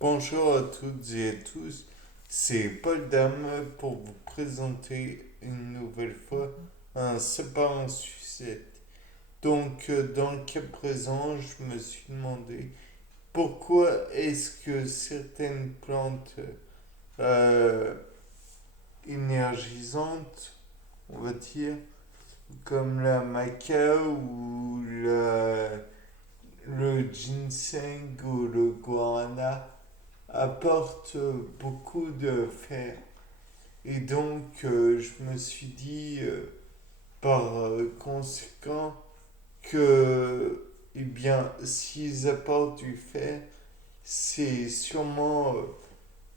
Bonjour à toutes et à tous, c'est Paul Dame pour vous présenter une nouvelle fois un sapin en sucette. Dans le cas présent, je me suis demandé pourquoi est-ce que certaines plantes euh, énergisantes, on va dire, comme la maca ou le ginseng ou le guarana, apportent beaucoup de fer. Et je me suis dit, par conséquent, que, eh bien, s'ils apportent du fer, c'est sûrement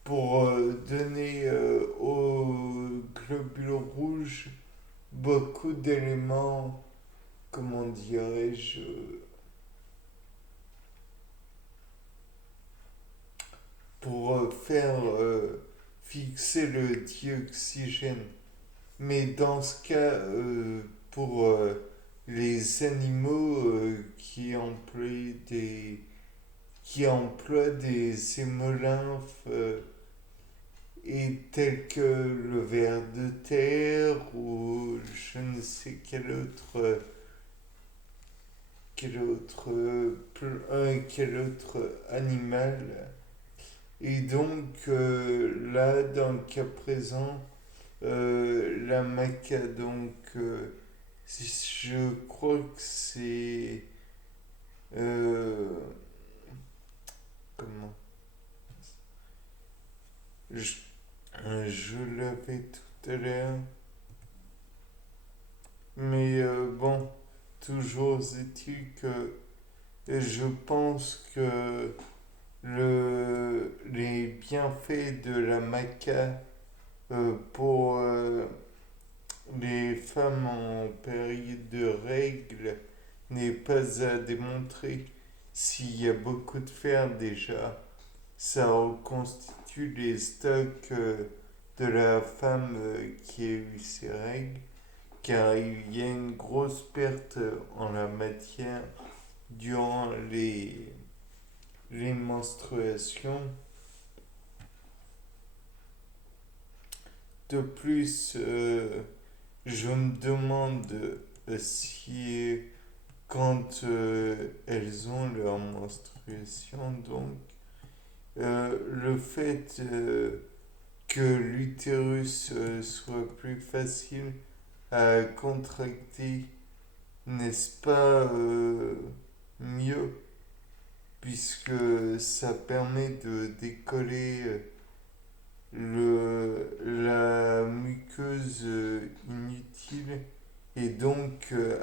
pour donner aux globules rouges beaucoup d'éléments, comment dirais-je, pour faire fixer le dioxygène. Mais dans ce cas, pour les animaux qui emploient des hémolymphes et tels que le ver de terre ou je ne sais quel autre animal. Et là, dans le cas présent, la maca, je crois que c'est... euh, comment je, je l'avais tout à l'heure, mais bon, toujours est-il que je pense que les bienfaits de la maca pour les femmes en période de règles n'est pas à démontrer. S'il y a beaucoup de fer déjà, ça reconstitue les stocks de la femme qui a eu ses règles, car il y a une grosse perte en la matière durant les menstruations. De plus, je me demande si quand elles ont leur menstruation, le fait que l'utérus soit plus facile à contracter, n'est-ce pas mieux, puisque ça permet de décoller la muqueuse inutile et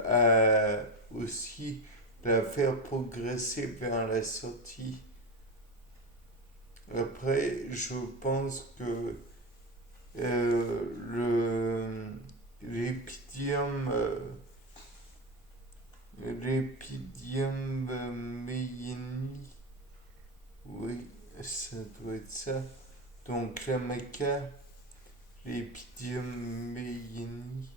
à aussi la faire progresser vers la sortie. Après, je pense que l'épidium l'épidium meyeni, oui, ça doit être ça. Donc la maca, l'épidium meyeni,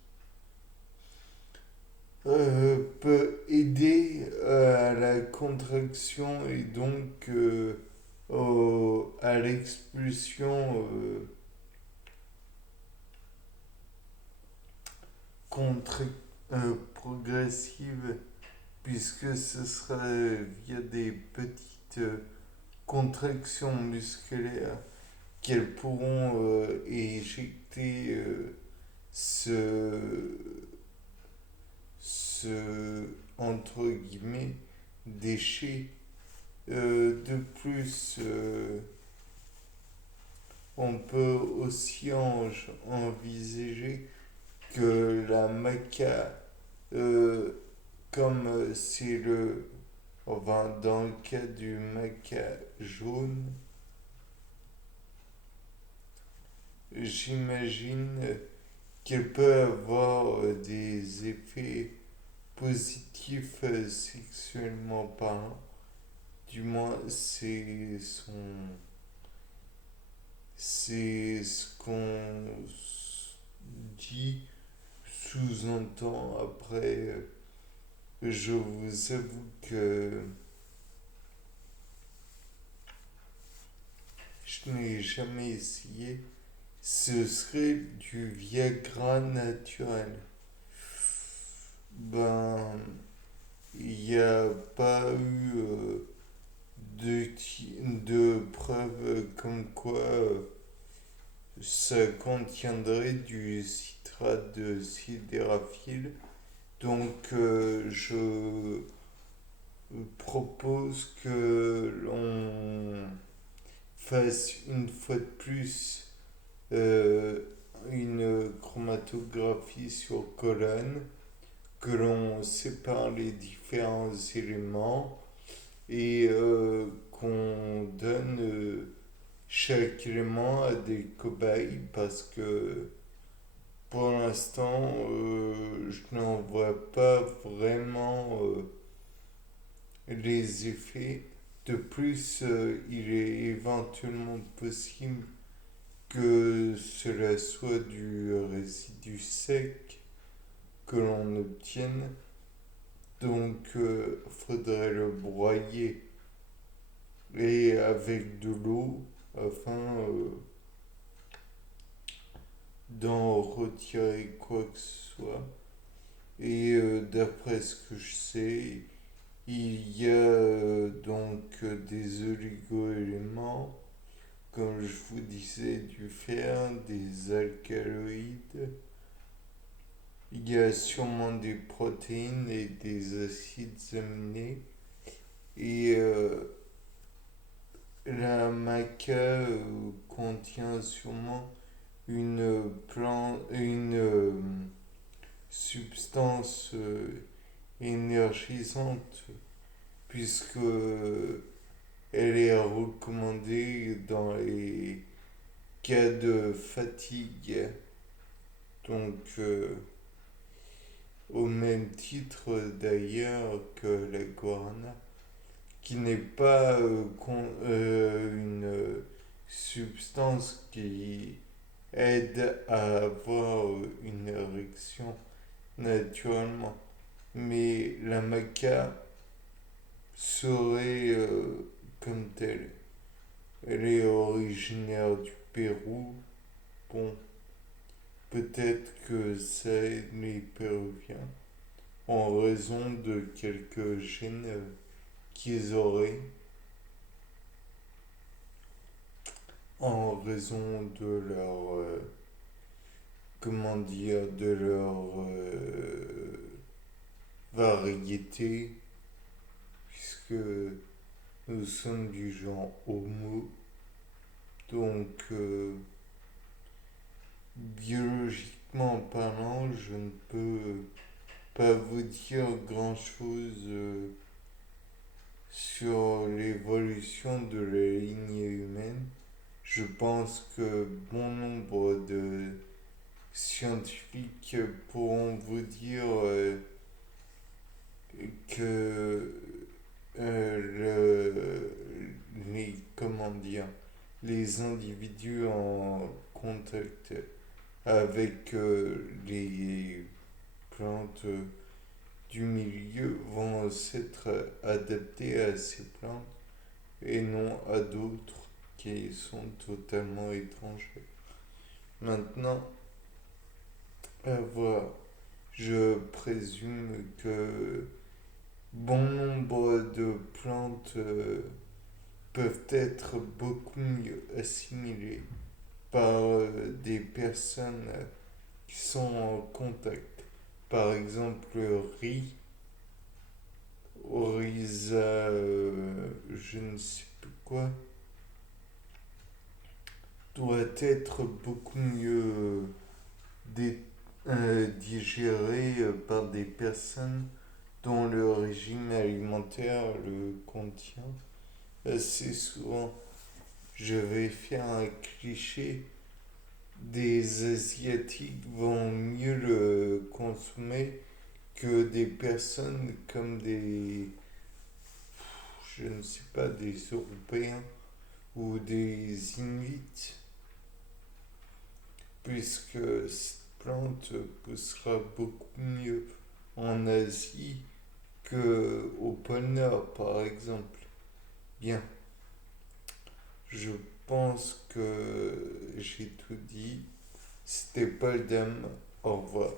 peut aider à la contraction et à l'expulsion contre, progressive, puisque ce sera via des petites contractions musculaires qu'elles pourront éjecter ce, ce, entre guillemets, déchet. De plus, on peut aussi envisager que la maca, euh, comme c'est enfin, dans le cas du maca jaune, j'imagine qu'elle peut avoir des effets positifs sexuellement parlant. Du moins, c'est ce qu'on dit, sous-entend. Après, je vous avoue que je n'ai jamais essayé, ce serait du Viagra naturel. Ben, il n'y a pas eu de, de preuves comme quoi ça contiendrait du citrate de sildenafil. Donc, je propose que l'on fasse une fois de plus euh, une chromatographie sur colonne, que l'on sépare les différents éléments et qu'on donne chaque élément à des cobayes parce que pour l'instant je n'en vois pas vraiment les effets. De plus, il est éventuellement possible que cela soit du résidu sec que l'on obtienne. Donc, faudrait le broyer et avec de l'eau afin d'en retirer quoi que ce soit. Et d'après ce que je sais, il y a donc des oligo-éléments, comme je vous disais, du fer, des alcaloïdes. Il y a sûrement des protéines et des acides aminés. Et la maca contient sûrement une substance énergisante puisque elle est recommandée dans les cas de fatigue. Donc, au même titre d'ailleurs que la guarana, qui n'est pas une substance qui aide à avoir une érection naturellement. Mais la maca serait comme telle. Elle est originaire du Pérou. Bon, peut-être que c'est les Péruviens en raison de quelques gènes qu'ils auraient, en raison de leur, comment dire, de leur variété, puisque nous sommes du genre Homo, donc biologiquement parlant, je ne peux pas vous dire grand-chose sur l'évolution de la lignée humaine. Je pense que bon nombre de scientifiques pourront vous dire que comment dire, les individus en contact avec les plantes du milieu vont s'être adaptés à ces plantes et non à d'autres qui sont totalement étrangères. Maintenant, à voir. Je présume que bon nombre de plantes peuvent être beaucoup mieux assimilées par des personnes qui sont en contact. Par exemple, le riz, Oryza, je ne sais plus quoi, doit être beaucoup mieux digéré par des personnes dont le régime alimentaire le contient assez souvent. Je vais faire un cliché. Des Asiatiques vont mieux le consommer que des personnes comme des, je ne sais pas, des Européens ou des Inuits, puisque cette plante poussera beaucoup mieux en Asie que au pôle Nord, par exemple. Bien, je pense que j'ai tout dit. C'était Paul Dame. Au revoir.